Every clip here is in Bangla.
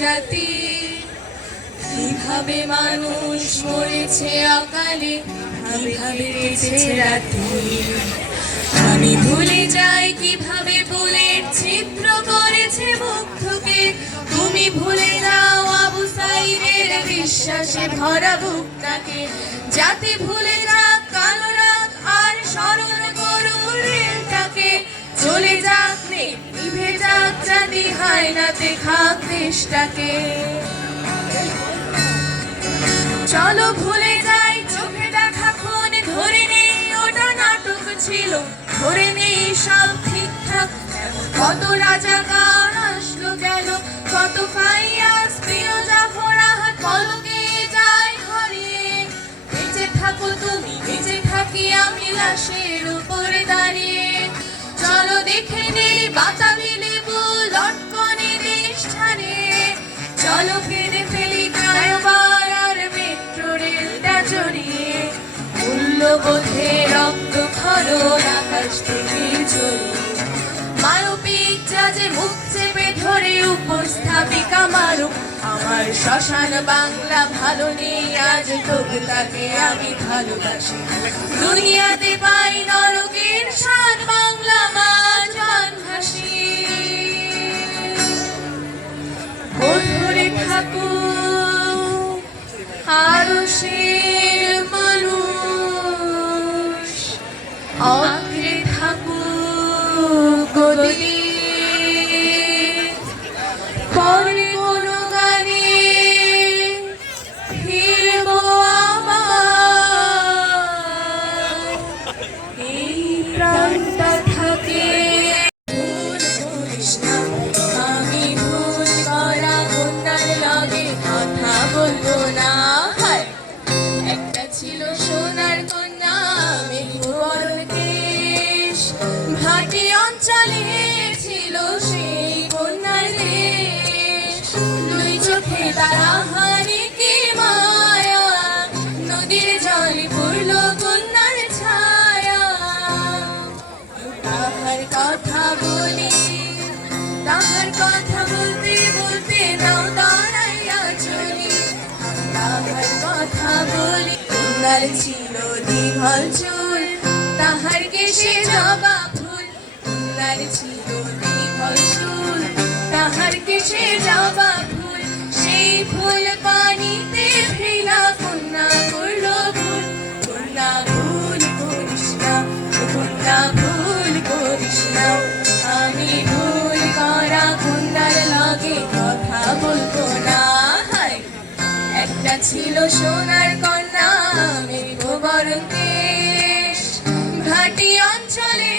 জাতি। কিভাবে মানুষ মরেছে অকালে, কিভাবে কেটেছে রাতি। আমি ভুলে যাই কিভাবে বুলেট ছিদ্র করেছে মুগ্ধকে। তুমি ভুলে যাও আবু সাইদের বিশ্বাসে ভরা বুকটাকে। জাতি ভুলে যাক কালো রাত আর স্মরণ করুন রেলটাকে। চলে যাক নে নিভে যাক জাতি, হায়নাতে খাক দেশটাকে। চলো ভুলে যাই চোখে দেখা খুন, ধরে নেই ওটা নাটক ছিল, ধরে নেই সব ঠিকঠাক। কত রাজাকার আসলো গেল, কত ফাইয়াস প্রিয় জাফরা হাত পলকে যায় হারিয়ে। বেঁচে থাকো তুমি, বেঁচে থাকি আমি লাশের উপরে দাঁড়িয়ে। চলো দেখে নেই বাঁচাবি লেবু লটকনে দেশ ছাড়ে। চলো ফিরে ফেলি কারবার আর মেট্রো রেলটা জড়িয়ে। মূল্যবোধে রক্ত খরণ আকাশ থেকে ঝরিয়ে। মানবিক জাজে মুখ চেপে ধরে উপস্থাপিকা মারুক। আমার শ্মশান বাংলা ভালো নেই আজ, তবু তাকে আমি ভালোবাসি। দুনিয়াতে পাই নরকের স্বাদ, বাংলা মাঝ ভাসি। ও ধরে থাকুক আরশের মানুষ, আঁকড়ে থাকুক গদি। পরে কোনো গানে ফিরব আবার, এই প্রাণটা থাকে। ভুল করিস না, আমি ভুল করা কন্যার লগে কথা বলবো না। হায় একটা ছিল সোনার কন্যা, মেঘবরণ কেশ। ভাটি অঞ্চলে ছিল সেই কন্যার দেশ। দুই চোখে তারা হারি কি মায়া, নদীর জলে পড়ল কন্যার ছায়া। তাহার কথা বলি, তাহার কথা বলতে বলতে নাও দাঁড়াইয়া চলি। তাহার কথা বলি, কন্যার ছিল দীঘল চুল, তাহার কেশে জবা ফুল। কন্যার ছিল দীঘল চুল, তাহার কেশে জবা ফুল। সেই ফুল পানিতে ফেলা, কন্যা করল ভুল। কন্যা ভুল করিস না, কন্যা ভুল করিস না। আমি ভুল করা কন্যার লগে কথা বলবো না। হায় একটা ছিল সোনার কন্যা, মেঘবরণ কেশ। ঘাটি অঞ্চলে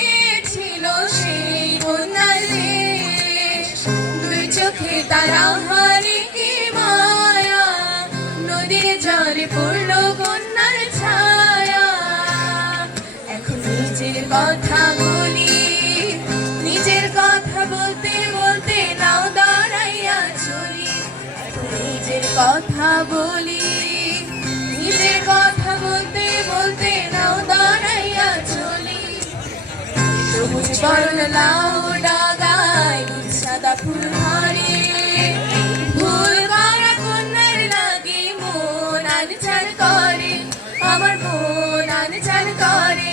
ছিল সেই কন্যার দেশ। দুই চোখে তারা হারি কি মায়া, নদীর জলে পড়ল কন্যার ছায়া। এখন নিজের কথা বলি, নিজের কথা বলতে বলতে নাও দাঁড়াইয়া চলি। এখন নিজের কথা বলি, নিজের কথা বলতে বলতে নাও দাঁড়াইয়া চলি। সবুজ বরণ লাউ ডাগায় সাদা ফুল ধরে। ভুল করা কন্যার লাগে মন আনচান করে, আমার মন আনচান করে,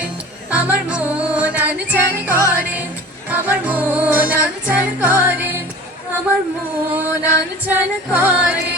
আমার মন আনচান করে, আমার মন আনচান করে, আমার মন আনচান করে।